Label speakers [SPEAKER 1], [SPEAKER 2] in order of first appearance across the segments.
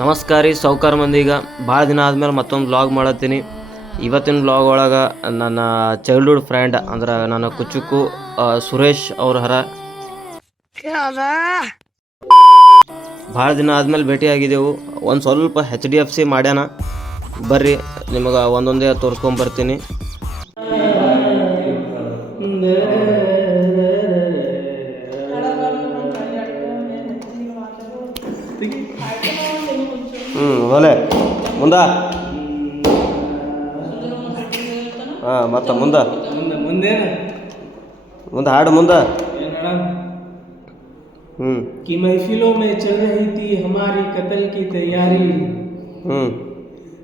[SPEAKER 1] ನಮಸ್ಕಾರ ರೀ ಸೌಕಾರ ಮಂದಿಗ ಭಾಳ ದಿನ ಆದಮೇಲೆ ಮತ್ತೊಂದು ಬ್ಲಾಗ್ ಮಾಡತ್ತೀನಿ. ಇವತ್ತಿನ ಬ್ಲಾಗ್ ಒಳಗೆ ನನ್ನ ಚೈಲ್ಡ್ಹುಡ್ ಫ್ರೆಂಡ್ ಅಂದ್ರೆ ನನ್ನ ಕುಚುಕು ಸುರೇಶ್ ಅವ್ರ ಹರ. ಭಾಳ ದಿನ ಆದಮೇಲೆ ಭೇಟಿ ಆಗಿದ್ದೆವು. ಒಂದು ಸ್ವಲ್ಪ ಹೆಚ್ ಡಿ ಎಫ್ ಸಿ ಮಾಡ್ಯಾನ. ಬರ್ರಿ ನಿಮಗೆ ಒಂದೊಂದೇ ತೋರಿಸ್ಕೊಂಬರ್ತೀನಿ ಹ್ಞೂ ಒಲೆ ಮುಂದ ಹಾಂ ಮತ್ತೆ ಮುಂದೆ
[SPEAKER 2] ಮುಂದೆ ಮುಂದೇನು
[SPEAKER 1] ಮುಂದೆ ಹಾಡು ಮುಂದೆ
[SPEAKER 2] ಏನ್ ಮೇಡಮ್
[SPEAKER 1] ಹ್ಞೂ
[SPEAKER 2] कि महफिलों में चल रही थी हमारी कत्ल की तैयारी
[SPEAKER 1] ಹ್ಞೂ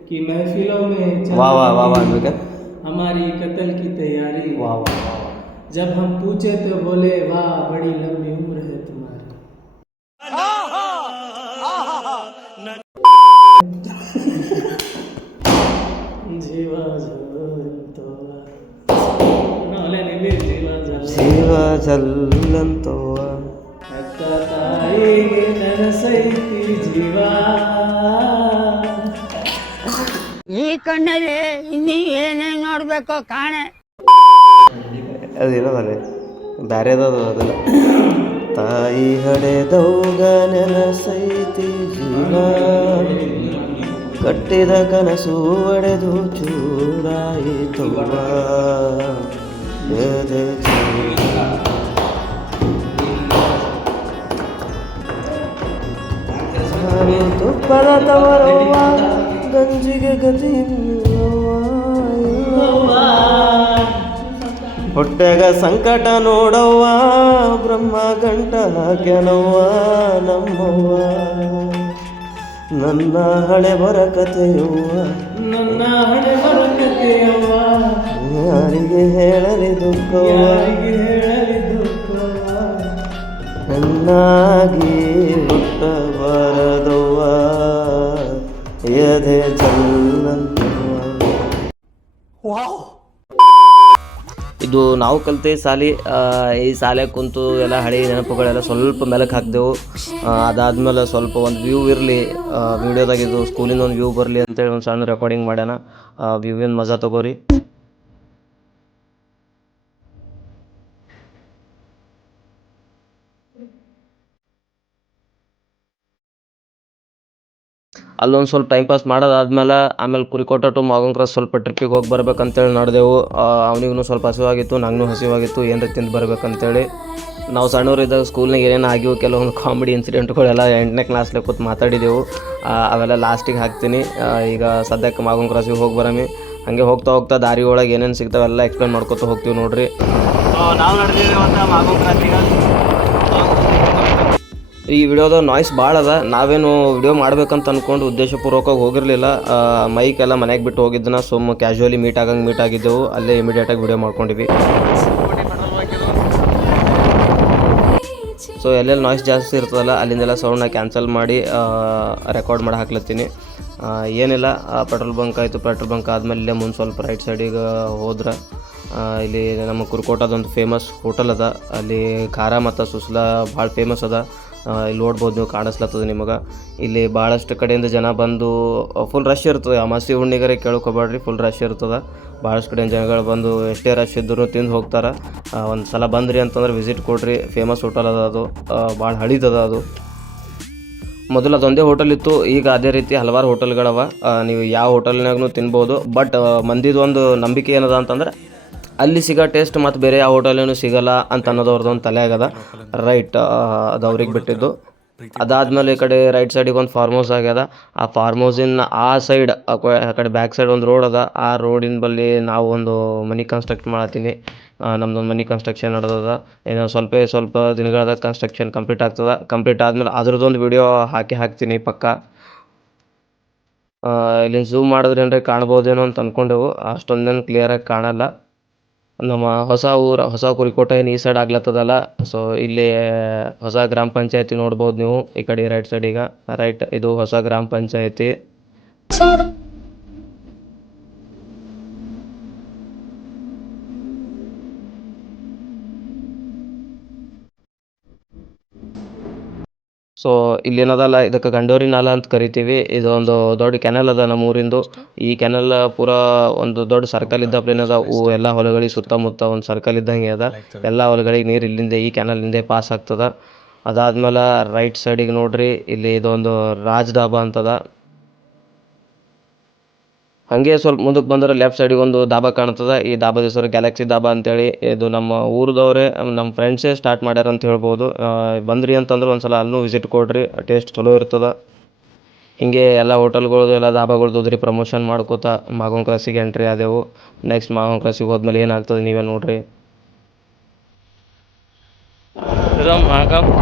[SPEAKER 2] कि महफिलों में चल
[SPEAKER 1] ವಾ ವಾ ವಾ ವಾ
[SPEAKER 2] रही
[SPEAKER 1] ಅನ್ಬೇಕಾ
[SPEAKER 2] हमारी कत्ल की तैयारी
[SPEAKER 1] ವಾ ವಾ ವಾ ವಾ
[SPEAKER 2] जब हम पूछे तो बोले वाह बड़ी लंबी
[SPEAKER 1] ಶಿವ ಜಲ್ಲಂತೋ
[SPEAKER 2] ಹೆತ್ತ ತಾಯಿಗೆ ನೆನಸೈತಿ ಜೀವ
[SPEAKER 3] ಈ ಕಣ್ಣಲ್ಲಿ ಇನ್ನೀ ಏನೇನು ನೋಡ್ಬೇಕೋ ಕಾಣೆ.
[SPEAKER 1] ಅದು ಇರೋದಲ್ಲ ಅದ ತಾಯಿ ಅದಲ್ಲ. ತಾಯಿ ಹಡೆದೌಗ ನೆನಸೈತಿ ಜೀವ. ಕಟ್ಟಿದ ಕನಸು ಒಡೆದು ಚೂರಾಯಿತು ಜೀವ. ತುಪ್ಪದ ತವರವ್ವ ಗಂಜಿಗೆ ಗತಿ ಹೊಟ್ಟೆಗ ಸಂಕಟ ನೋಡವ್ವ ಬ್ರಹ್ಮ ಗಂಟ ಹಾಕ್ಯನವ್ವ ನಮ್ಮವ್ವ. ನನ್ನ ಹಳೆ ಬರ ಕಥೆಯವ್ವ.
[SPEAKER 2] ನನ್ನ
[SPEAKER 1] ಹಳೆ ಹೇಳಲಿ ದುಃಖವ್ವ
[SPEAKER 2] ಯಾರಿಗೆ ಹೇಳಲಿ ದುಃಖವ?
[SPEAKER 1] ನನ್ನಾಗಿ ಎದೆ ಇದು ನಾವು ಕಲಿತೆ ಸಾಲಿ ಈ ಶಾಲೆ ಕುಂತು ಎಲ್ಲ ಹಳೆ ನೆನಪುಗಳೆಲ್ಲ ಸ್ವಲ್ಪ ಮೆಲಕ್ಕೆ ಹಾಕಿದೆವು. ಅದಾದ್ಮೇಲೆ ಸ್ವಲ್ಪ ಒಂದು ವ್ಯೂ ಇರಲಿ. ವಿಡಿಯೋದಾಗಿದ್ದು ಇದು ಸ್ಕೂಲಿಂದ ಒಂದು ವ್ಯೂ ಬರಲಿ ಅಂತೇಳಿ ಒಂದು ಸಣ್ಣ ರೆಕಾರ್ಡಿಂಗ್ ಮಾಡ್ಯಾನ. ವ್ಯೂವಿನ ಮಜಾ ತಗೋರಿ. ಅಲ್ಲೊಂದು ಸ್ವಲ್ಪ ಟೈಮ್ ಪಾಸ್ ಮಾಡೋದಾದ್ಮೇಲೆ ಆಮೇಲೆ ಕುರಿಕೋಟ ಟು ಮಾಗನ್ ಕ್ರಾಸ್ ಸ್ವಲ್ಪ ಟ್ರಿಪ್ಪಿಗೆ ಹೋಗಿ ಬರ್ಬೇಕಂತೇಳಿ ನಡೆದೆವು. ಅವನಿಗೂ ಸ್ವಲ್ಪ ಹಸಿವಾಗಿತ್ತು ನಂಗೂ ಹಸಿವಾಗಿತ್ತು, ಏನಾರ ತಿಂದು ಬರ್ಬೇಕಂತೇಳಿ. ನಾವು ಸಣ್ಣವರಿದ್ದಾಗ ಸ್ಕೂಲ್ನಾಗ ಏನೇನು ಆಗಿವು, ಕೆಲವೊಂದು ಕಾಮಿಡಿ ಇನ್ಸಿಡೆಂಟ್ಗಳೆಲ್ಲ ಎಂಟನೇ ಕ್ಲಾಸ್ಲೆ ಕೂತು ಮಾತಾಡಿದೆವು. ಅವೆಲ್ಲ ಲಾಸ್ಟಿಗೆ ಹಾಕ್ತೀನಿ. ಈಗ ಸದ್ಯಕ್ಕೆ ಮಾಗನ್ ಕ್ರಾಸಿಗೆ ಹೋಗಿ ಬರಮಿ. ಹಾಗೆ ಹೋಗ್ತಾ ಹೋಗ್ತಾ ದಾರಿ ಒಳಗೆ ಏನೇನು ಸಿಗ್ತಾವೆಲ್ಲ ಎಕ್ಸ್ಪ್ಲೇನ್ ಮಾಡ್ಕೊತ ಹೋಗ್ತೀವಿ ನೋಡ್ರಿ. ನಾವು ನಡೆದಿದ್ದೀವಿ ಮಾಗನ್ ಕ್ರಾಸಿಗೆ ಈ ವಿಡಿಯೋದ ನಾಯ್ಸ್ ಭಾಳ ಅದ. ನಾವೇನು ವಿಡಿಯೋ ಮಾಡ್ಬೇಕಂತ ಅಂದ್ಕೊಂಡು ಉದ್ದೇಶಪೂರ್ವಕವಾಗಿ ಹೋಗಿರಲಿಲ್ಲ. ಮೈಕ್ ಎಲ್ಲ ಮನೆಗೆ ಬಿಟ್ಟು ಹೋಗಿದ್ದನ್ನ ಸುಮ್ಮ ಕ್ಯಾಶುವಲಿ ಮೀಟ್ ಆಗಂಗೆ ಮೀಟ್ ಆಗಿದ್ದೆವು. ಅಲ್ಲೇ ಇಮಿಡಿಯೇಟಾಗಿ ವಿಡಿಯೋ ಮಾಡ್ಕೊಂಡಿವಿ ಸೊ ಎಲ್ಲೆಲ್ಲಿ ನಾಯ್ಸ್ ಜಾಸ್ತಿ ಇರ್ತದಲ್ಲ, ಅಲ್ಲಿಂದೆಲ್ಲ ಸೌಂಡ್ನ ಕ್ಯಾನ್ಸಲ್ ಮಾಡಿ ರೆಕಾರ್ಡ್ ಮಾಡಿ ಹಾಕ್ಲತ್ತೀನಿ. ಏನಿಲ್ಲ ಪೆಟ್ರೋಲ್ ಬಂಕ್ ಆಯಿತು. ಪೆಟ್ರೋಲ್ ಬಂಕ್ ಆದಮೇಲೆ ಇಲ್ಲೇ ಮುಂದೆ ಸ್ವಲ್ಪ ರೈಟ್ ಸೈಡಿಗೆ ಹೋದ್ರೆ ಇಲ್ಲಿ ನಮ್ಮ ಕುರ್ಕೋಟದೊಂದು ಫೇಮಸ್ ಹೋಟೆಲ್ ಅದ. ಅಲ್ಲಿ ಖಾರ ಮತ್ತು ಸುಸ್ಲಾ ಭಾಳ ಫೇಮಸ್ ಅದ. ಇಲ್ಲಿ ನೋಡ್ಬೋದು ನೀವು ಕಾಣಿಸ್ಲತ್ತದ ನಿಮಗೆ. ಇಲ್ಲಿ ಭಾಳಷ್ಟು ಕಡೆಯಿಂದ ಜನ ಬಂದು ಫುಲ್ ರಶ್ ಇರ್ತದೆ. ಅಮಾಸಿ ಹುಣ್ಣಿಗರೆ ಕೇಳ್ಕೊಬೇಡ್ರಿ ಫುಲ್ ರಶ್ ಇರ್ತದೆ. ಭಾಳಷ್ಟು ಕಡೆಯಿಂದ ಜನಗಳು ಬಂದು ಎಷ್ಟೇ ರಶ್ ಇದ್ದರೂ ತಿಂದು ಹೋಗ್ತಾರೆ. ಒಂದು ಸಲ ಬಂದ್ರಿ ಅಂತಂದ್ರೆ ವಿಸಿಟ್ ಕೊಡ್ರಿ. ಫೇಮಸ್ ಹೋಟೆಲ್ ಅದ ಅದು. ಭಾಳ ಹಳಿದದ ಅದು. ಮೊದಲು ಅದೊಂದೇ ಹೋಟೆಲ್ ಇತ್ತು. ಈಗ ಅದೇ ರೀತಿ ಹಲವಾರು ಹೋಟೆಲ್ಗಳವ ನೀವು ಯಾವ ಹೋಟೆಲ್ನಾಗೂ ತಿನ್ಬೋದು. ಬಟ್ ಮಂದಿದು ಒಂದು ನಂಬಿಕೆ ಏನದ ಅಂತಂದ್ರೆ ಅಲ್ಲಿ ಸಿಗೋ ಟೇಸ್ಟ್ ಮತ್ತು ಬೇರೆ ಯಾವ ಹೋಟೆಲೇನು ಸಿಗಲ್ಲ ಅಂತ ಅನ್ನೋದು ಅವ್ರದ್ದೊಂದು ತಲೆ ಆಗದ. ರೈಟ್ ಅದು ಅವ್ರಿಗೆ ಬಿಟ್ಟಿದ್ದು. ಅದಾದ್ಮೇಲೆ ಈ ಕಡೆ ರೈಟ್ ಸೈಡಿಗೆ ಒಂದು ಫಾರ್ಮ್ ಹೌಸ್ ಆಗ್ಯದ. ಆ ಫಾರ್ಮ್ ಹೌಸಿನ ಆ ಸೈಡ್ ಆ ಕಡೆ ಬ್ಯಾಕ್ ಸೈಡ್ ಒಂದು ರೋಡ್ ಅದ. ಆ ರೋಡಿನ ಬಳಿ ನಾವು ಒಂದು ಮನೆ ಕನ್ಸ್ಟ್ರಕ್ಟ್ ಮಾಡತ್ತೀನಿ ನಮ್ದೊಂದು ಮನೆ ಕನ್ಸ್ಟ್ರಕ್ಷನ್ ನಡೆದದ. ಏನೋ ಸ್ವಲ್ಪ ಸ್ವಲ್ಪ ದಿನಗಳದಾಗ ಕನ್ಸ್ಟ್ರಕ್ಷನ್ ಕಂಪ್ಲೀಟ್ ಆಗ್ತದ. ಕಂಪ್ಲೀಟ್ ಆದಮೇಲೆ ಅದ್ರದ್ದೊಂದು ವಿಡಿಯೋ ಹಾಕಿ ಹಾಕ್ತೀನಿ ಪಕ್ಕ. ಇಲ್ಲಿ ಝೂಮ್ ಮಾಡಿದ್ರೆ ಏನಾರ ಕಾಣ್ಬೋದೇನೋ ಅಂತ ಅಂದ್ಕೊಂಡೆವು ಅಷ್ಟೊಂದೇನು ಕ್ಲಿಯರಾಗಿ ಕಾಣಲ್ಲ. ನಮ್ಮ ಹೊಸ ಊರು, ಹೊಸ ಕುರಿಕೋಟೆ ಏನು ಈ ಸೈಡ್ ಆಗ್ಲತ್ತದಲ್ಲ. ಸೊ ಇಲ್ಲಿ ಹೊಸ ಗ್ರಾಮ ಪಂಚಾಯತಿ ನೋಡ್ಬೋದು ನೀವು ಈ ಕಡೆ ರೈಟ್ ಈಗ. ರೈಟ್ ಇದು ಹೊಸ ಗ್ರಾಮ ಪಂಚಾಯತಿ. ಸೊ ಇಲ್ಲಿ ಏನದಲ್ಲ, ಇದಕ್ಕೆ ಗಂಡೋರಿ ನಾಲ ಅಂತ ಕರಿತೀವಿ. ಇದು ಒಂದು ದೊಡ್ಡ ಕೆನಲ್ ಅದ ನಮ್ಮ ಊರಿಂದು. ಈ ಕೆನಲ್ ಪೂರ ಒಂದು ದೊಡ್ಡ ಸರ್ಕಲ್ ಇದ್ದ ಏನದ ಅವು ಎಲ್ಲ ಹೊಲಗಳಿಗೆ ಸುತ್ತಮುತ್ತ ಒಂದು ಸರ್ಕಲ್ ಇದ್ದಂಗೆ ಅದ. ಎಲ್ಲ ಹೊಲಗಳಿಗೆ ನೀರು ಇಲ್ಲಿಂದ, ಈ ಕೆನಲಿಂದೇ ಪಾಸ್ ಆಗ್ತದ. ಅದಾದ್ಮೇಲೆ ರೈಟ್ ಸೈಡಿಗೆ ನೋಡ್ರಿ, ಇಲ್ಲಿ ಇದೊಂದು ರಾಜ್ ಡಾಬಾ ಅಂತದ. ಹಾಗೆ ಸ್ವಲ್ಪ ಮುಂದಕ್ಕೆ ಬಂದ್ರೆ ಲೆಫ್ಟ್ ಸೈಡಿಗೆ ಒಂದು ದಾಬಾ ಕಾಣ್ತದ. ಈ ಡಾಬಾದ ಹೆಸರು ಗ್ಯಾಲಕ್ಸಿ ದಾಬಾ ಅಂತೇಳಿ ಇದು ನಮ್ಮ ಊರದವರೇ, ನಮ್ಮ ಫ್ರೆಂಡ್ಸೇ ಸ್ಟಾರ್ಟ್ ಮಾಡ್ಯಾರ ಅಂತ ಹೇಳ್ಬೋದು. ಬಂದ್ರಿ ಅಂತಂದ್ರೆ ಒಂದು ಸಲ ಅಲ್ಲೂ ವಿಸಿಟ್ ಕೊಡಿರಿ ಟೇಸ್ಟ್ ಚಲೋ ಇರ್ತದೆ. ಹಿಂಗೆ ಎಲ್ಲ ಹೋಟೆಲ್ಗಳ್ದು ಎಲ್ಲ ಡಾಬಾಗಳ್ದು ಹೋದ್ರಿ ಪ್ರಮೋಷನ್ ಮಾಡ್ಕೋತ ಮಾಗೋನ್ ಕ್ಲಾಸಿಗೆ ಎಂಟ್ರಿ ಆದೆವು. ನೆಕ್ಸ್ಟ್ ಮಾಗೋನ್ ಕ್ಲಾಸಿಗೆ ಹೋದ್ಮೇಲೆ ಏನಾಗ್ತದೆ ನೀವೇ ನೋಡ್ರಿ. ಇದು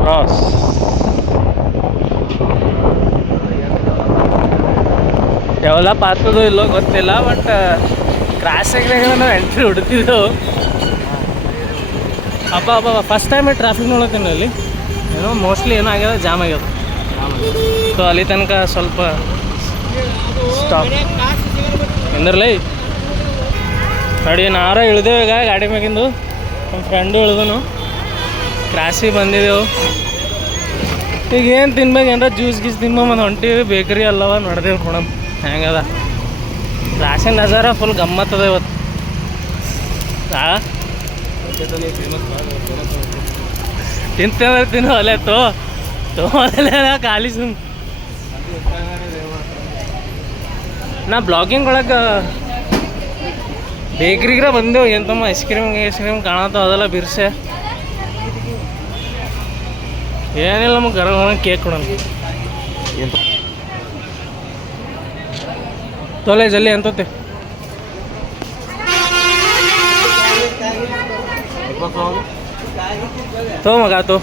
[SPEAKER 1] ಕ್ರಾಸ್
[SPEAKER 4] ಡೆವಲಪ್ ಆಗ್ತದೋ ಇಲ್ಲೋ ಗೊತ್ತಿಲ್ಲ ಬಟ್ ಕ್ರಾಸ್ ನಾವು ಎಂಟ್ರಿ ಹುಡುಕಿದ್ದೆವು ಹಬ್ಬ ಹಬ್ಬ ಫಸ್ಟ್ ಟೈಮ್ ಟ್ರಾಫಿಕ್ ನೋಡತ್ತೀನಿ ಅಲ್ಲಿ. ಏನೋ ಮೋಸ್ಟ್ಲಿ ಏನಾಗ್ಯದ ಜಾಮ್ ಆಗ್ಯದ. ಸೊ ಅಲ್ಲಿ ತನಕ ಸ್ವಲ್ಪ ಸ್ಟಾಪ್ ಎಂದ್ರಲ್ಲ ನೋಡಿ ನಾರ ಇಳಿದೆವು ಈಗ ಗಾಡಿ ಮ್ಯಾಗಿಂದು. ನಮ್ಮ ಫ್ರೆಂಡು ಇಳಿದನು. ಕ್ರಾಸಿಗೆ ಬಂದಿದ್ದೆವು ಈಗ ಏನು ತಿನ್ಬೇಕು ಏನಾರ ಜ್ಯೂಸ್ ಗೀಸ್ ತಿನ್ಬ ಮತ್ತು ಹೊಂಟಿವಿ. ಬೇಕರಿ ಅಲ್ಲವ, ನೋಡಿದೆವು ನೋಡಮ್. ಹೆಂಗದ? ರಾಶಿ ನಜಾರ ಫುಲ್ ಗಮ್ಮತ್ತದ ಇವತ್ತು ಆ? ತಿಂತೇವೆ ತೋ. ತೋಲೆ ಖಾಲಿ ಸುಮ್. ನಾ ಬ್ಲಾಗಿಂಗ್ ಒಳಗೆ ಬೇಕ್ರಿಗ್ರ ಬಂದೆವು ತಮ್ಮ ಐಸ್ ಕ್ರೀಮ್ ಐಸ್ ಕ್ರೀಮ್ ಕಾಣತ್ತ ಅದೆಲ್ಲ ಬಿರ್ಸೆ. ಏನಿಲ್ಲ ನಮಗೆ ಗರಂ ಕೇಕ್ ಕೊಡೋಣ. ತೋಲೆ ಜಲ್ಲಿ ಅಂತತೆ ತೋ. ಮಗ, ತೋ.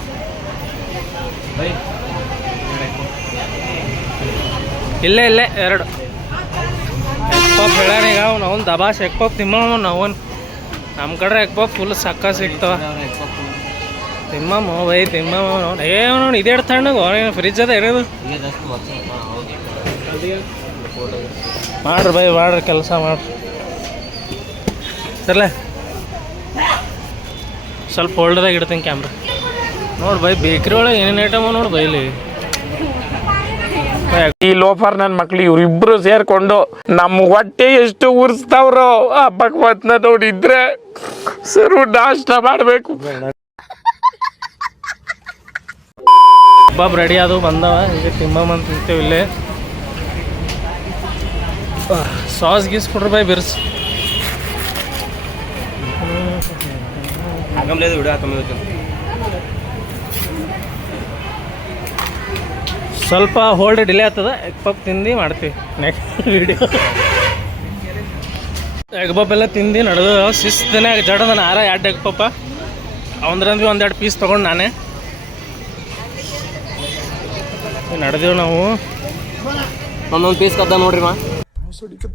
[SPEAKER 4] ಇಲ್ಲೇ ಇಲ್ಲೇ, ಎರಡು. ಎಗ್ ಪಪ್ ಹೇಳ್ಯಾನ ಈಗ ಅವ್ನು ಅವ್ನು ದಬಾಸ್ ಎಗ್ ತಿಮ್ಮ ಅವನು, ನಾವನ್. ನಮ್ಮ ಕಡೆ ಎಗ್ ಪಪ್ ಫುಲ್ ಸಕ್ಕ ಸಿಗ್ತಾವ. ತಿಮ್ಮಮ್ಮ ಬೈ ತಿಮ್ಮಮ್ಮ ಅವ್ನು ಏ, ನೋಡಿ, ಇದೇ ತಣ್ಣಗೆ ಫ್ರಿಜ್ ಅದ ಇರೋದು ಮಾಡ್ರಿ ಬೈ ಮಾಡ್ರಿ ಕೆಲಸ ಮಾಡ್ರಿ. ಸರ್ಲೆ ಸ್ವಲ್ಪ ಹೋಲ್ಡ್ದಾಗ ಇಡ್ತೀನಿ ಕ್ಯಾಮ್ರಾ ನೋಡಿ ಬೈ ಬೇಕ್ರಿ ಒಳಗೆ ಏನೇನು ಐಟಮ್ ನೋಡಿ ಬೈಲಿ
[SPEAKER 5] ಈ ಲೋಫರ್ ನನ್ನ ಮಕ್ಳು ಇವ್ರಿಬ್ರು ಸೇರ್ಕೊಂಡು ನಮ್ಮ ಹೊಟ್ಟೆ ಎಷ್ಟು ಉರ್ಸ್ತಾವ್ರು ಆ ಭಗವತ್ನ ನೋಡಿದ್ರೆ ಸರ್ ನಾಷ್ಟ ಮಾಡಬೇಕು.
[SPEAKER 4] ಹಬ್ಬ ರೆಡಿ ಅದು ಬಂದವ. ಈಗ ತಿಮ್ಮ ಅಂತ ತಿಂತೇವೆ ಇಲ್ಲೇ. ಸಾಸ್ ಗೀಸ್ ಕೊಡ್ರಿ ಬಾಯ್ ಬಿರ್ಸ್. ಸ್ವಲ್ಪ ಹೋಲ್ಡ್ ಡಿಲೇ ಆಗ್ತದ ಎಗ್ ಪಪ್ ತಿಂದು ಮಾಡ್ತೀವಿ. ನೆಕ್ಸ್ಟ್ ವೀಡಿಯೋ ಎಗ್ ಪಪ್ ಎಲ್ಲ ತಿಂದು ನಡೆದು ಶಿಸ್ತನೇ ಜಡದ ನಾರ ಎರಡು ಎಗ್ ಪಪ್ಪ ಅವಂದ್ರಂದ್ವಿ ಒಂದೆರಡು ಪೀಸ್ ತೊಗೊಂಡು ನಾನೇ. ನಡೆದೇವು ನಾವು.
[SPEAKER 1] ಒಂದೊಂದು ಪೀಸ್ ಕದ್ದ ನೋಡ್ರಿ ಮಾ. ಪೀಸ್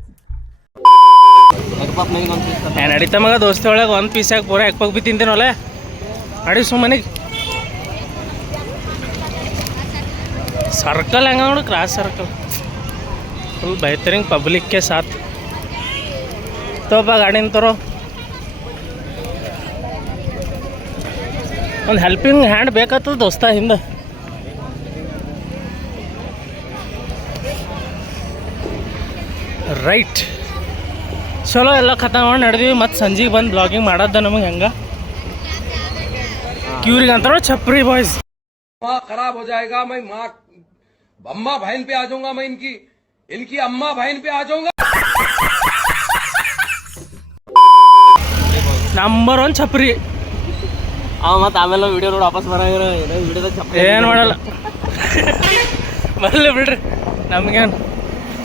[SPEAKER 4] ನಡೀತ ಮಗ, ದೋಸ್ತಿ ಒಳಗೆ ಒಂದು ಪೀಸಾಗ ಪೂರ ಎಗ್ ಪಗ್ ಬಿ ತಿಂತೀನಲ್ಲ ನಡಿ ಸುಮ್ಮನೆ ಸರ್ಕಲ್ ಹೆಂಗ ನೋಡು ಕ್ರಾಸ್ ಸರ್ಕಲ್ ಫುಲ್ ಬೈತರಿಂಗ್ ಪಬ್ಲಿಕ್ ಕೆ ಸಾಥ್ ತೋಪ ಗಾಡಿನ ತರೋ ಒಂದು ಹೆಲ್ಪಿಂಗ್ ಹ್ಯಾಂಡ್ ಬೇಕಾಗ್ತದೆ ದೋಸ್ತ ಹಿಂದೆ. ರೈಟ್ ಚಲೋ ಎಲ್ಲ ಖತ ಮಾಡಿ ನಡೆದೀವಿ ಮತ್ತು ಸಂಜೆಗೆ ಬಂದು ಬ್ಲಾಗಿಂಗ್ ಮಾಡೋದ ನಮಗೆ ಹೆಂಗ ಇವ್ರಿಗೆ ಅಂತಾರ ಛಪ್ರಿ ಬಾಯ್ಸ್
[SPEAKER 6] माँ खराब हो जाएगा मैं माँ अम्मा बहन पे आ जाऊंगा मैं इनकी इनकी अम्मा बहन पे आ जाऊंगा
[SPEAKER 4] ನಂಬರ್ ಒನ್ ಛಪ್ರಿ
[SPEAKER 1] ಅವ ಮತ್ತೆ ಆಮೇಲೆ ವಿಡಿಯೋ ನೋಡಿ ವಾಪಸ್ ಬರಂಗಿರ ವಿಡಿಯೋದಾಗ ಚಪ್ಪ
[SPEAKER 4] ಏನು ಮಾಡಲ್ಲ ಬರಲಿ ಬಿಡ್ರಿ ನಮ್ಗೇನು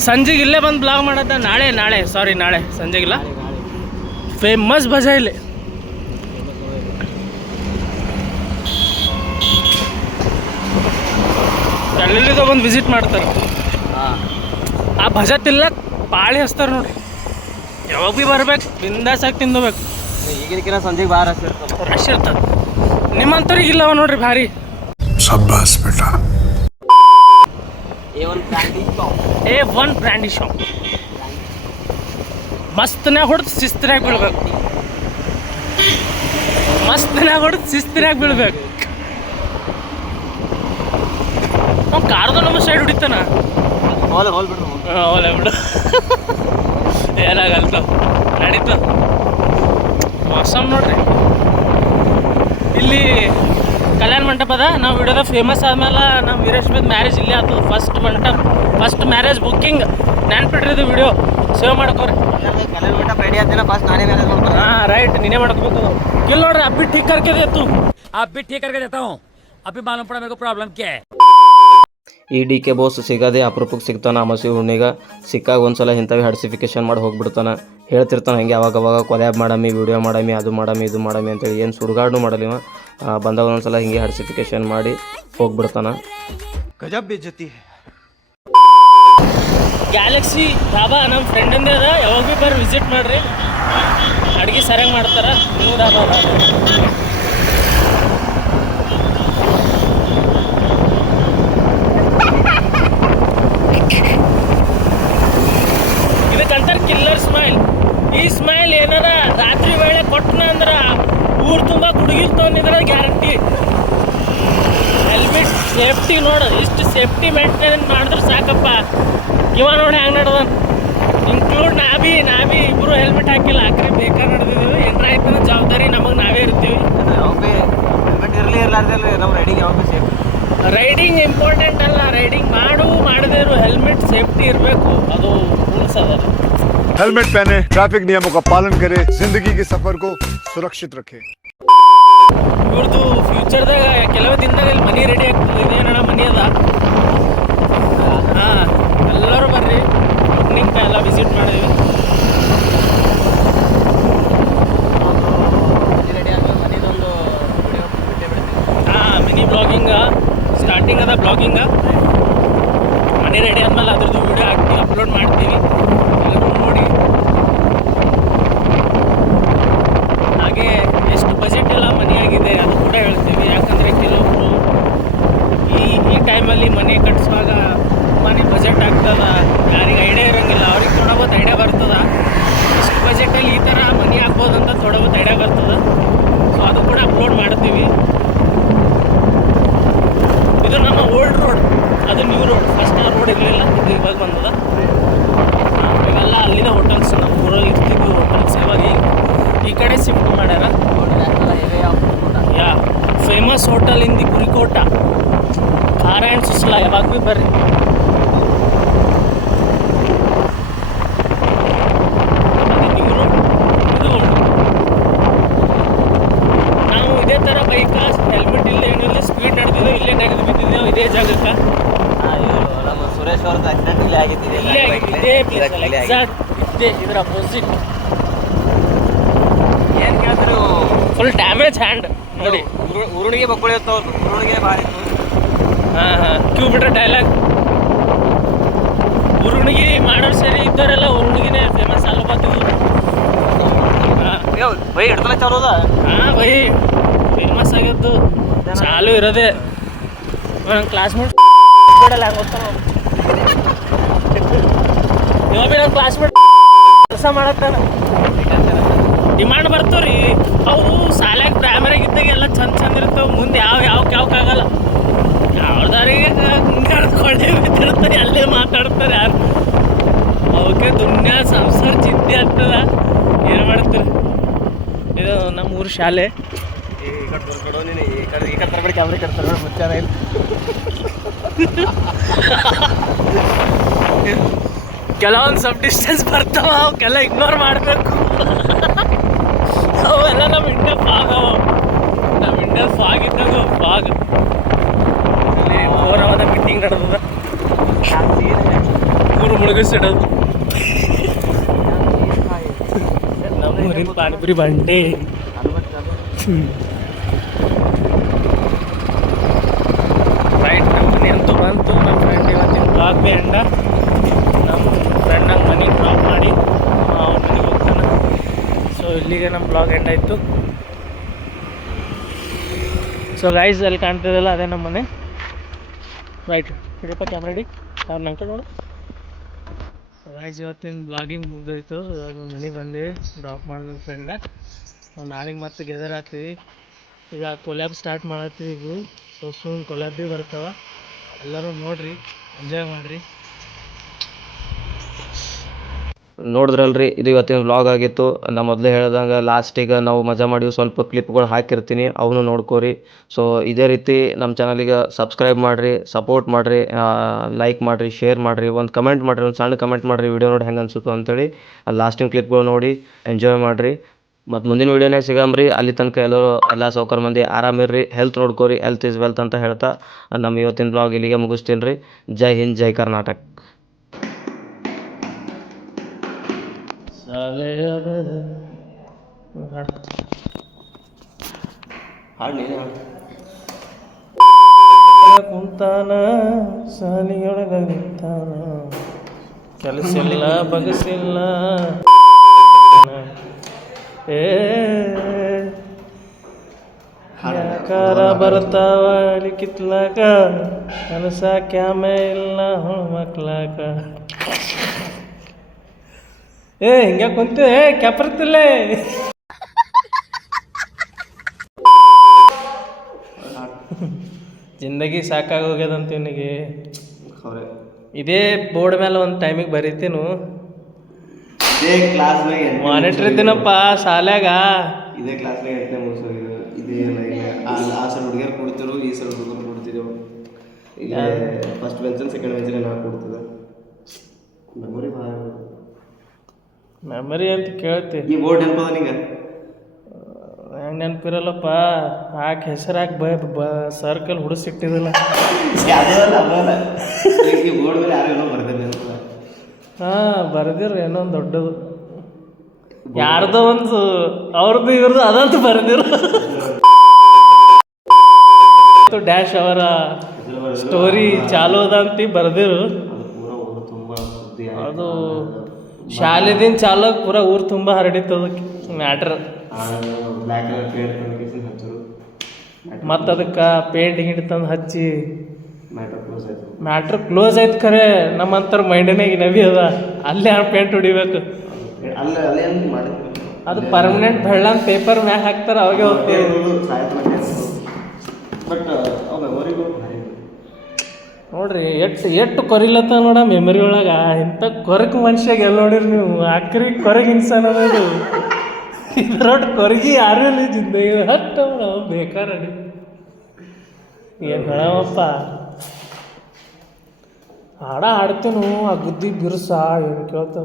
[SPEAKER 4] ಸಂಜೆಗೆ ಇಲ್ಲೇ ಬಂದು ಬ್ಲಾಗ್ ಮಾಡೋದ ನಾಳೆ ನಾಳೆ ಸಾರಿ ನಾಳೆ ಸಂಜೆಗಿಲ್ಲ ಫೇಮಸ್ ಭಜ ಇಲ್ಲಿ. ಎಲ್ಲೆಲ್ಲಿ ತಗೊಂಡು ವಿಸಿಟ್ ಮಾಡ್ತಾರೆ? ಆ ಭಜಾ ತಿಲ್ಲಕ್ ಪಾಳಿ ಹಚ್ತಾರೆ ನೋಡಿ ಯಾವಾಗ ಭೀ ಬರ್ಬೇಕು ಬಿಂದಾಸಾಗಿ ತಿಂದಬೇಕು.
[SPEAKER 1] ಈಗಿನ ಸಂಜೆಗೆ ಭಾಳ ರಶ್ ಇರ್ತದೆ.
[SPEAKER 4] ರಶ್ ಇರ್ತದೆ. ಇಲ್ಲವ ನೋಡ್ರಿ ಭಾರಿ.
[SPEAKER 1] ಸಬ್ಬಾಸ್
[SPEAKER 4] ಎ ಒನ್ ಬ್ರ್ಯಾಂಡಿ ಶಾಪ್ ಮಸ್ತನ್ಯಾಗ ಹೊಡೆದು ಶಿಸ್ತಿನಾಗ ಬೀಳ್ಬೇಕು. ಮಸ್ತನ್ಯಾಗ ಹೊಡೆದು ಶಿಸ್ತಿನಾಗ ಬೀಳ್ಬೇಕು. ಅವ್ನು ಕಾರ್ದು ನಮ್ಮ ಸೈಡ್ ಹೊಡಿತಾನ?
[SPEAKER 1] ಹೊಲ
[SPEAKER 4] ಬಿಡು. ಏನಾಗಲ್ತ? ನಡೀತ. ಮೋಸಮ್ ನೋಡ್ರಿ. ಇಲ್ಲಿ ಕಲ್ಯಾಣ ಮಂಟಪದ ನಾವು ವಿಡಿಯೋದ ಫೇಮಸ್ ಆದಮೇಲೆ ನಮ್ಮ ವೀರೇಶ್ ಮ್ಯಾರೇಜ್ ಇಲ್ಲೇ ಆಯ್ತು ಫಸ್ಟ್ ಮಂಟಪ ಫಸ್ಟ್ ಮ್ಯಾರೇಜ್ ಬುಕ್ಕಿಂಗ್ ನೆನ್ಪಿಟ್ರಿದು ವಿಡಿಯೋ ಸೇವ್ ಮಾಡ್ಕೋರಿ.
[SPEAKER 1] ಕಲ್ಯಾಣ ಮಂಟಪ ಐಡಿಯಾ ಫಸ್ಟ್ ನಾನೇ ಮ್ಯಾರೇಜ್
[SPEAKER 4] ಹಾಂ ರೈಟ್ ನೀನೇ ಮಾಡ್ಕೋಬೇಕು. ಇಲ್ಲ ನೋಡ್ರಿ ಅಬ್ಬಿ ಠೀಕ್ ಕರ್ಕೆ
[SPEAKER 7] ಇತ್ತು ಅಬ್ಬಿ ಠೀಕ್ ಕರ್ಕೆ ದೇತಾವು ಅಬ್ಬಿ ಮಾಲೂಮ್ ಪಡಬೇಕು ಪ್ರಾಬ್ಲಮ್ಗೆ
[SPEAKER 1] ಈ ಡಿ ಕೆ ಬೋಸ್ ಸಿಗದೆ ಅಪರೂಪಕ್ಕೆ ಸಿಗ್ತಾನೆ. ಅಮಸಿ ಹುಣ್ಣಿಗೆ ಸಿಕ್ಕಾಗ ಒಂದ್ಸಲ ಇಂಥವೇ ಹಡ್ಸಿಫಿಕೇಶನ್ ಮಾಡಿ ಹೋಗ್ಬಿಡ್ತಾನೆ. ಹೇಳ್ತಿರ್ತಾನೆ ಹಂಗೆ ಅವಾಗ ಅವಾಗ ಕೊಲ್ಯಾಬ್ ಮಾಡಮಿ ವಿಡಿಯೋ ಮಾಡಮಿ ಅದು ಮಾಡಮಿ ಇದು ಮಾಡಮಿ ಅಂತೇಳಿ ಏನು ಸುಡುಗಾಡ್ನು ಮಾಡಲಿವ ಬಂದಾಗ ಒಂದೊಂದ್ಸಲ ಹಿಂಗೆ ಹರ್ಸಿಫಿಕೇಶನ್ ಮಾಡಿ ಹೋಗ್ಬಿಡ್ತಾನೆ.
[SPEAKER 4] ಗ್ಯಾಲಕ್ಸಿ ಧಾಬಾ ನಮ್ಮ ಫ್ರೆಂಡಿಂದ ಅದ. ಯಾವಾಗ ಭೀ ಬರ್ರಿ ವಿಸಿಟ್ ಮಾಡ್ರಿ. ಅಡುಗೆ ಸರಿಯಾಗಿ ಮಾಡ್ತಾರ. ನೀವು ಧಾಬಾ ಅದ. ಇದಕ್ಕಂತಾರೆ ಕಿಲ್ಲರ್ ಸ್ಮೈಲ್ ಈ ಸ್ಮೈಲ್ ಏನಾರ ರಾತ್ರಿ ವೇಳೆ ಕೊಟ್ಟನ ಅಂದ್ರೆ ಊರು ತುಂಬ ಹುಡುಗಿರ್ ತೊಗೊಂಡಿದ್ರೆ ಗ್ಯಾರಂಟಿ ಹೆಲ್ಮೆಟ್ ಸೇಫ್ಟಿ ನೋಡು ಇಷ್ಟು ಸೇಫ್ಟಿ ಮೇಂಟೈನ್ ಮಾಡಿದ್ರೆ ಸಾಕಪ್ಪ. ಇವ ನೋಡಿ ಹ್ಯಾಂಗೆ ನಡೆದ ಇನ್ಕ್ಲೂಡ್ ನಾ ಬಿ ನಾ ಬಿ ಇಬ್ಬರು ಹೆಲ್ಮೆಟ್ ಹಾಕಿಲ್ಲ ಆಕ್ರಿ ಬೇಕಾ ನಡೆದಿದ್ದೀವಿ. ಏನಾರ ಆಯ್ತು ಜವಾಬ್ದಾರಿ ನಮಗೆ ನಾವೇ ಇರ್ತೀವಿ.
[SPEAKER 1] ಇರಲಿ ಇರ್ಲಾರ್ದಲ್ಲಿ ನಾವು ರೈಡಿಂಗ್ ಯಾವಾಗ ಸೇಫ್
[SPEAKER 4] ರೈಡಿಂಗ್ ಇಂಪಾರ್ಟೆಂಟ್ ಅಲ್ಲ. ರೈಡಿಂಗ್ ಮಾಡು ಮಾಡದೇ ಇರೋ. ಹೆಲ್ಮೆಟ್ ಸೇಫ್ಟಿ ಇರಬೇಕು. ಅದು ರೂಲ್ಸ್ ಅದ.
[SPEAKER 8] हेलमेट पहने ट्रैफिक नियमों का पालन करें जिंदगी के सफर को सुरक्षित रखें
[SPEAKER 4] ಇವ್ರದ್ದು ಫ್ಯೂಚರ್ದಾಗ ಕೆಲವು ದಿನದಾಗ ಇಲ್ಲಿ ಮನಿ ರೆಡಿ ಆಗ್ತದೆ ಇದೇನಣ್ಣ ಮನಿ ಅದ ತೊಡಬೋದು ಐಡಿಯಾ ಬರ್ತದ. ಸೊ ಅದು ಕೂಡ ಅಪ್ಲೋಡ್ ಮಾಡ್ತೀವಿ. ಇದು ನಮ್ಮ ಓಲ್ಡ್ ರೋಡ್ ಅದು ನ್ಯೂ ರೋಡ್ ಫಸ್ಟ್ ಆ ರೋಡ್ ಇರಲಿಲ್ಲ, ಇದು ಇವಾಗ ಬಂದದ. ಇವೆಲ್ಲ ಅಲ್ಲಿನ ಹೋಟೆಲ್ಸ್ ನಮ್ಮ ಊರಲ್ಲಿ ಇರ್ತಿದ್ದು ಹೋಟೆಲ್ಸ್ ಇವಾಗ ಈ ಕಡೆ ಶಿಫ್ಟ್ ಮಾಡ್ಯಾರ. ಯಾ ಫೇಮಸ್ ಹೋಟೆಲ್ ಇಂದಿ ಕುರಿಕೋಟ ಖಾರ ಆ್ಯಂಡ್ ಸುಸ್ಲಾ ಯಾವಾಗ ಭೀ ಬರ್ರಿ ಅದು new road, ಇದು old road. ನಾವು ಇದೇ ಥರ ಬೈಕ್ ಹೆಲ್ಮೆಟ್ ಇಲ್ಲ ಏನಿಲ್ಲ ಸ್ಪೀಡ್ ನಡೆದಿದ್ದೆವು ಇಲ್ಲೇ ನಡೆದು ಬಿದ್ದಿದ್ದೆವು ಇದೇ ಜಾಗಕ್ಕೆ
[SPEAKER 1] ನಮ್ಮ ಸುರೇಶ್ ಅವ್ರದ್ದು ಆಕ್ಸಿಡೆಂಟ್ ಇಲ್ಲೇ ಆಗಿತ್ತು.
[SPEAKER 4] ಇದೇ ಪ್ಲೇಸ್ ಎಕ್ಸಾಕ್ಟ್ ಇದೇ ಇದ್ರ ಅಪೋಸಿಟ್
[SPEAKER 1] ಏನು ಕೇಳ್ತಾರೆ
[SPEAKER 4] ಫುಲ್ ಡ್ಯಾಮೇಜ್ ಹ್ಯಾಂಡ್ ನೋಡಿ.
[SPEAKER 1] ಉರುಣಿಗೆ ಬಕ್ಕುಳಿ ಇರ್ತಾವ್ರು ಉರುಣಿಗೆ ಭಾರಿ
[SPEAKER 4] ಹಾಂ ಹಾಂ. ಕ್ಯೂ ಬಿಟ್ರೆ ಡೈಲಾಗ್ ಉರುಣಿಗೆ ಮಾಡೋರು ಸರಿ ಇದ್ದವರೆಲ್ಲ ಉರುಣಿಗೆನೇ ಫೇಮಸ್ ಅಲ್ಲ ಬರ್ತಿದ್ರು ಹಾಂ
[SPEAKER 1] ಬೈ ಹಿಡ್ದಲ್ಲ ಚಾಲು ಅದ
[SPEAKER 4] ಹಾಂ ಬೈ. ಫೇಮಸ್ ಆಗಿದ್ದು. ಚಾಲು ಇರೋದೇ. ನನ್ನ ಕ್ಲಾಸ್ಮೇಟ್ ಬಿಡಲ್ಲ ಗೊತ್ತಾ? ಕೆಲಸ ಮಾಡತ್ತಾನ ಡಿಮಾಂಡ್ ಬರ್ತಾವ್ರಿ. ಅವರು ಶಾಲ್ಯಾಗ ಪ್ರೈಮರಿಯಾಗ ಇದ್ದಾಗ ಎಲ್ಲ ಚಂದ ಚಂದ ಇರ್ತಾವೆ. ಮುಂದೆ ಯಾವ ಯಾವ ಯಾವಕ್ಕಾಗಲ್ಲ ಯಾವ್ದಾರಿಗೆ ಕೊಂಡೆ ಬಿದ್ದಿರ್ತಾರೆ ಅಲ್ಲೇ ಮಾತಾಡ್ತಾರೆ ಯಾರು. ಅವಕ್ಕೆ ದುನ್ಯಾ ಸಂಸಾರ ಚಿಂತೆ ಆಗ್ತದ. ಏನು ಮಾಡ್ತಾರೆ? ಇದು ನಮ್ಮ ಊರು ಶಾಲೆ.
[SPEAKER 1] ಈ ಕಡೆ ಬರ್ಬೇಡ ನೀನು ಈ ಕಡೆ ಈ ಕಡೆ ತರಬೇಡಿ ಕ್ಯಾಮ್ರಾ ಕಟ್ತಾರೆ ಮುಚ್ಚಾರ ಇಲ್ಲ.
[SPEAKER 4] ಕೆಲವೊಂದು ಸಬ್ ಡಿಸ್ಟೆನ್ಸ್ ಬರ್ತಾವ ಅವಕ್ಕೆಲ್ಲ ಇಗ್ನೋರ್ ಮಾಡಬೇಕು. ಅವೆಲ್ಲ ನಮ್ಮ ಇಂಡಿಯಾ ಫಾಗ್ ಅವ. ನಮ್ಮ ಇಂಡಿಯಾ ಫಾಗ್ ಇದ್ದಾಗ ಫಾಗ್ ಘೋರವಾದ ಮೀಟಿಂಗ್ ನಡೆದದ. ಊರು ಮುಳುಗಿಸಿಡೋದು. ನಮ್ಮ ಊರಿನ ಪಾನಿಪುರಿ ಬಂಡೆ ರೈಟ್ ನಮ್ಮ ಮನೆ ಅಂತೂ ಬಂತು ನಮ್ಮ ಫ್ರೆಂಡ್ ಇವತ್ತಿನ ಬ್ಲಾಗ್ ಬಿ ಎಂಡ ನಮ್ಮ ಫ್ರೆಂಡ್ ನಂಗೆ ಮನೆಗೆ ಡ್ರಾಪ್ ಮಾಡಿ ಅವ್ನ ಮನೆಗೆ ಹೋಗ್ತಾನೆ ಸೊ ಇಲ್ಲಿಗೆ ನಮ್ಮ ಬ್ಲಾಗ್ ಎಂಡ್ ಆಯಿತು. ಸೊ ಗೈಸ್ ಅಲ್ಲಿ ಕಾಣ್ತಿದ್ದಲ್ಲ ಅದೇ ನಮ್ಮ ಮನೆ ರೈಟ್ ಹಿಡಿಯಪ್ಪ ಕ್ಯಾಮ್ರಾ ಇಡಿ ಅವ್ರು ನಂಗೆ ನೋಡು. ಗೈಸ್ ಇವತ್ತಿನ ಬ್ಲಾಗಿಂಗ್ ಮುಗ್ದೋಯ್ತು. ಇವಾಗ ಮನೆಗೆ ಬಂದು ಡ್ರಾಪ್ ಮಾಡಿದ ಫ್ರೆಂಡ ನಾಳೆಗೆ ಮತ್ತೆ ಗೆದರ್ ಆಗ್ತೀವಿ. ಈಗ ಕೊಲ್ಯಾಬ್ ಸ್ಟಾರ್ಟ್ ಮಾಡತ್ತೀವಿ. ಈಗ ಸೊ ಸೂನ್ ಕೊಲ್ಯಾಬ್ ಬರ್ತಾವ. ಎಲ್ಲರೂ ನೋಡ್ರಿ ಎಂಜಾಯ್ ಮಾಡಿರಿ.
[SPEAKER 1] ನೋಡಿದ್ರಲ್ರಿ, ಇದು ಇವತ್ತಿನ ವ್ಲಾಗ್ ಆಗಿತ್ತು. ನಾ ಮೊದಲೇ ಹೇಳ್ದಂಗೆ ಲಾಸ್ಟಿಗೆ ನಾವು ಮಜಾ ಮಾಡಿ ಸ್ವಲ್ಪ ಕ್ಲಿಪ್ಗಳು ಹಾಕಿರ್ತೀನಿ, ಅವನು ನೋಡ್ಕೋರಿ. ಸೊ ಇದೇ ರೀತಿ ನಮ್ಮ ಚಾನಲಿಗೆ ಸಬ್ಸ್ಕ್ರೈಬ್ ಮಾಡಿರಿ ಸಪೋರ್ಟ್ ಮಾಡಿರಿ ಲೈಕ್ ಮಾಡಿರಿ ಶೇರ್ ಮಾಡಿರಿ, ಒಂದು ಕಮೆಂಟ್ ಮಾಡಿರಿ, ಒಂದು ಸಣ್ಣ ಕಮೆಂಟ್ ಮಾಡಿರಿ ವಿಡಿಯೋ ನೋಡಿ ಹೆಂಗೆ ಅನ್ಸುತ್ತೋ ಅಂತೇಳಿ, ಅದು ಲಾಸ್ಟಿನ ಕ್ಲಿಪ್ಗಳು ನೋಡಿ ಎಂಜಾಯ್ ಮಾಡಿರಿ. ಮತ್ತು ಮುಂದಿನ ವೀಡಿಯೋನೇ ಸಿಗಮ್ರಿ ಅಲ್ಲಿ ತನಕ ಎಲ್ಲರೂ ಎಲ್ಲ ಸೌಕರ್ ಮಂದಿ ಆರಾಮಿರ್ರಿ ಹೆಲ್ತ್ ನೋಡ್ಕೋರಿ ಹೆಲ್ತ್ ಇಸ್ ವೆಲ್ತ್ ಅಂತ ಹೇಳ್ತಾ ನಮ್ಮ ಇವತ್ತಿನ ಬ್ಲಾಗ್ ಇಲ್ಲಿಗೆ ಮುಗಿಸ್ತೀನಿ ರೀ. ಜೈ ಹಿಂದ್, ಜೈ ಕರ್ನಾಟಕ
[SPEAKER 4] ಸಾಲೆಯಾದ
[SPEAKER 1] ಹಾಡು
[SPEAKER 4] ಕುಂತಾನ ಸಾಲಿಯೊಳಗ ನಿಂತಾನ. ಕೆಲಸಿಲ್ಲ ಬಗಸಿಲ್ಲ. ಏ ಬರ್ತಾವ ಕಿತ್ಲಾಕ ಕೆಲಸ ಕ್ಯಾಮೆ ಇಲ್ಲ ಮಕ್ಲಾಕ ಏ ಹಿಂಗೆ ಕುಂತು ಏ ಕೆಪರ್ತಿಲ್ಲೇ ಜಿಂದಗಿ ಸಾಕಾಗಿ ಹೋಗ್ಯದಂತ ಇವನಿಗೆ ಇದೇ ಬೋರ್ಡ್ ಮೇಲೆ ಒಂದು ಟೈಮಿಗೆ ಬರೀತೀನು.
[SPEAKER 1] ಇದೇ ಕ್ಲಾಸ್
[SPEAKER 4] ಮಾನಿಟ್ರ್ ಇದ್ದೀನಪ್ಪ ಶಾಲ್ಯಾಗ.
[SPEAKER 1] ಇದೇ ಕ್ಲಾಸ್ ಎಂಟನೇ ಮುಗಿಸೋದು ಇದೇ ಆ ಸಲ ಹುಡುಗಿಯರು ಕೊಡ್ತಿರು ಈ ಸಲ ಹುಡುಗರು ಕೊಡ್ತಿದ್ದೆವು ಇಲ್ಲ ಫಸ್ಟ್ ಬೆಂಚನ್ ಸೆಕೆಂಡ್ ಬೆಂಚನ್ ನಾವು ಕೊಡ್ತಿದ್ದೆ ಮೆಮೊರಿ ಭಾಳ
[SPEAKER 4] ಮೆಮರಿ ಅಂತ ಕೇಳ್ತಿ.
[SPEAKER 1] ಈ ಬೋರ್ಡ್ ನೆನಪದ ನಿಂಗೆ?
[SPEAKER 4] ಹೆಂಗೆ ನೆನಪಿರಲ್ಲಪ್ಪ? ಹಾಕಿ ಹೆಸರು ಹಾಕಿ ಬ ಬ ಸರ್ಕಲ್ ಹುಡಿಸಿಟ್ಟಿದಿಲ್ಲ.
[SPEAKER 1] ಅದಲ್ಲ ಅದಲ್ಲ ಈ ಬೋರ್ಡ್ ಮೇಲೆ ಯಾರು ಏನೋ ಬರ್ದಿಲ್ಲ ನೆನಪದ
[SPEAKER 4] ಹಾಂ ಬರ್ದಿರ ಏನೋ ಒಂದು ದೊಡ್ಡದು. ಯಾರ್ದೋ ಒಂದು ಅವ್ರದ್ದು ಇವ್ರದ್ದು ಅದಂತೂ ಬರ್ದಿರ ಡ್ಯಾಶ್ ಅವರ ಸ್ಟೋರಿ ಚಾಲು ಅದ ಅಂತ ಬರ್ದಿರು.
[SPEAKER 1] ಅದು
[SPEAKER 4] ಶಾಲೆದಿಂದ ಚಾಲಕ್ ಪೂರ ಊರು ತುಂಬ ಹರಡಿತ್ತು ಅದಕ್ಕೆ ಮ್ಯಾಟ್ರ್
[SPEAKER 1] ಕಲರ್ ಪೇಂಟ್
[SPEAKER 4] ಮತ್ತು ಅದಕ್ಕೆ ಪೇಂಟ್ ಗಿಂಟ್ ತಂದು ಹಚ್ಚಿ
[SPEAKER 1] ಮ್ಯಾಟರ್ ಕ್ಲೋಸ್ ಆಯ್ತು
[SPEAKER 4] ಕ್ಲೋಸ್ ಆಯ್ತು ಖರೆ ನಮ್ಮಂತರ ಮೈಂಡಿನಾಗ ನವಿ ಅದ. ಅಲ್ಲೇ ಪೇಂಟ್ ಹೊಡಿಬೇಕು. ಅದು ಪರ್ಮನೆಂಟ್ ಬೆಳ್ಳನ್ ಪೇಪರ್ ಮ್ಯಾಗ ಹಾಕ್ತಾರ, ಅವಾಗೆ ಹೋಗ್ತೀವಿ.
[SPEAKER 1] ಬಟ್
[SPEAKER 4] ನೋಡ್ರಿ ಎಷ್ಟು ಎಷ್ಟು ಕೊರಿಲತ್ತ ನೋಡ ಮೆಮೊರಿ ಒಳಗ. ಇಂಥ ಕೊರಕು ಮನುಷ್ಯಾಗ ಎಲ್ಲ ನೋಡಿರಿ ನೀವು? ಅಕ್ರಿ ಕೊರಗೆ ಇನ್ಸಾನ್ ಅನ್ನೋದು ಇದ್ರೊಟ್ಟು ಕೊರಗಿ ಯಾರೂ ಇಲ್ಲ ಜಿಂದಗಿ ಹಟ್ಟ ನಾವು ಬೇಕಾರ ಏನು ಹೇಳವಪ್ಪ? ಹಾಡ ಹಾಡ್ತೇನು ಆ ಗುದ್ದಿ ಬಿರುಸ ಏನು ಕೇಳ್ತ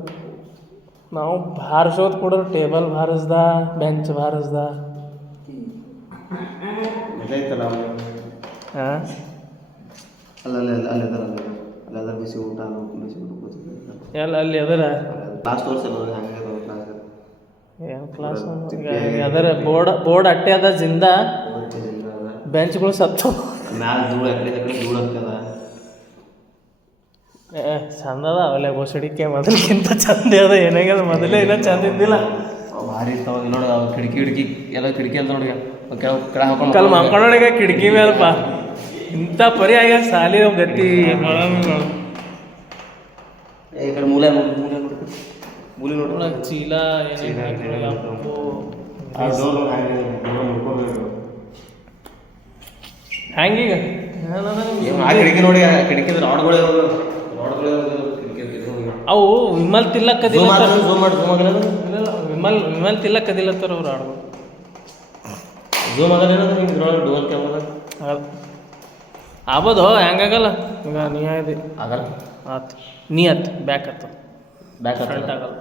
[SPEAKER 4] ನಾವು ಬಾರಿಸೋದು ಕೊಡೋರು ಟೇಬಲ್ ಬಾರಿಸ್ದ ಬೆಂಚ್ ಬಾರಿಸ್ದ
[SPEAKER 1] ಮಜಾ ಅಲ್ಲಲ್ಲ ಅಲ್ಲ ಅದರ ಅಲ್ಲದರ ಬಿಸಿ ಊಟ ಬಿಸಿ ಊಟ ಕೂತಿದ್ದೆ
[SPEAKER 4] ಎಲ್ಲ ಅಲ್ಲಿ ಅದರ?
[SPEAKER 1] ಲಾಸ್ಟ್ ವರ್ಷ ಅಲ್ಲ ಹಂಗೆ ಕ್ಲಾಸ್
[SPEAKER 4] ಏನು ಕ್ಲಾಸ್ ಅದರ ಬೋರ್ಡ್ ಬೋರ್ಡ್ ಅಟ್ಟೆ ಅದ ಜಿಂದ. ಬೆಂಚ್ಗಳು ಸತ್ತು
[SPEAKER 1] ಮ್ಯಾಲ ಧೂಳು ಎಕಡೆ ಕಡೆ ಧೂಳು ಆಗ್ತದ
[SPEAKER 4] ಏ ಚಂದ ಅದ ಅವಲೇ ಬೋಸಡಿಕೆ ಮೊದಲಿಗಿಂತ ಚಂದ ಅದ ಏನಾಗ್ಯದ ಮೊದಲೇ ಇಲ್ಲ ಚಂದ ಇದ್ದಿಲ್ಲ.
[SPEAKER 1] ಭಾರಿ ಇರ್ತಾವ ನೋಡ ಕಿಟಕಿ ಕಿಟಕಿ ಎಲ್ಲ ಕಿಟಕಿ ಅಂತ ನೋಡಿ ಕೆಳ ಕೆಳ ಹಾಕೊಂಡು
[SPEAKER 4] ಕಲ್ ಕಿಟಕಿ ಮೇಲಪ್ಪ. ಇಂಥ ಪರಿ ಆಗ್ಯ ಸಾಲಿ ಅವ್ ಗತಿ
[SPEAKER 1] ಈ ಕಡೆ ಮೂಲೆ ಮೂಲೆ ಮೂಲೆ
[SPEAKER 4] ಚೀಲ ಹ್ಯಾಂಗೀಗ?
[SPEAKER 1] ಆ ಕಿಟಕಿ ನೋಡಿ ಆ ಕಿಟಕಿ ರಾಡ್ಗಳೇ ರಾಡ್ಗಳೇ
[SPEAKER 4] ಅವು ವಿಮಲ್ ತಿಲ್ಲಕ್ಕದಿಲ್ಲ ವಿಮಲ್ ವಿಮಲ್ ವಿಮಲ್ ತಿಲ್ಲಕ್ಕದಿಲ್ಲತ್ತಾರ ಅವ್ರು ಆಡ್ಬೋದು.
[SPEAKER 1] ಜೂಮ್ ಆಗಲ್ಲ ಡೋರ್ ಕ್ಯಾಮ್ರಾ
[SPEAKER 4] ಆಗ್ಬೋದು ಹೆಂಗಾಗಲ್ಲ? ಈಗ ನೀ ಆಯ್ದು
[SPEAKER 1] ಆಗಲ್ಲ.
[SPEAKER 4] ಆತು. ನೀ ಆತ್. ಬ್ಯಾಕ್ ಆತು.
[SPEAKER 1] ಬ್ಯಾಕ್
[SPEAKER 4] ಫ್ರಂಟ್ ಆಗಲ್ಲ.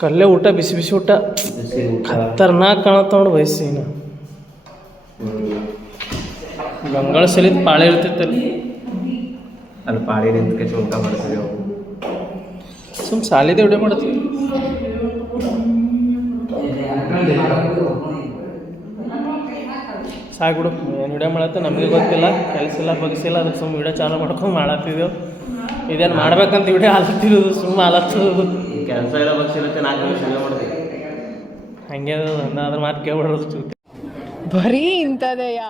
[SPEAKER 4] ಕಲ್ಲೇ ಊಟ ಬಿಸಿ ಬಿಸಿ ಊಟ. ಖತರ್ನಾಕ್ ಕಾಣತ್ತ ನೋಡಿ ಇನ್ನು. ಗಂಗಳ ಸಲಿದ ಪಾಳೆ ಇರ್ತೈತಲ್ಲ
[SPEAKER 1] ಅಲ್ಲಿ ಪಾಳೆ ನಿಂತ್ಕೆ ಊಟ ಮಾಡ್ತೀವಿ ಅವು
[SPEAKER 4] ಸುಮ್ ಸಾಲಿದೆ ಉಡೆ ಮಾಡ್ತೀವಿ. ಸಾಕು ಬಿಡು ಏನು ವಿಡಿಯೋ ಮಾಡತ್ತೆ ನಮಗೆ ಗೊತ್ತಿಲ್ಲ ಕೆಲಸ ಇಲ್ಲ ಬಗ್ಸಿಲ್ಲ ಅದಕ್ಕೆ ಸುಮ್ಮನೆ ವಿಡಿಯೋ ಚಾಲು ಮಾಡ್ಕೊಂಡು ಮಾಡತ್ತಿದ್ದೆವು ಇದೇನು ಮಾಡ್ಬೇಕಂತ ವಿಡಿಯೋ ಆಲತ್ತಿರೋದು ಸುಮ್ಮನೆ ಆಲತ್ತಿರೋದು
[SPEAKER 1] ಕೆಲಸ ಇಲ್ಲ ಬಗ್ಸಿಲ್ಲ ನಾಲ್ಕು ನಿಮಿಷ ಮಾಡ್ತೀವಿ
[SPEAKER 4] ಹಂಗೆ ಅದ ಅದ್ರ ಮಾತು ಕೇಳ್ಬಿಡೋದು
[SPEAKER 3] ಬರೀ ಇಂಥದೆಯಾ?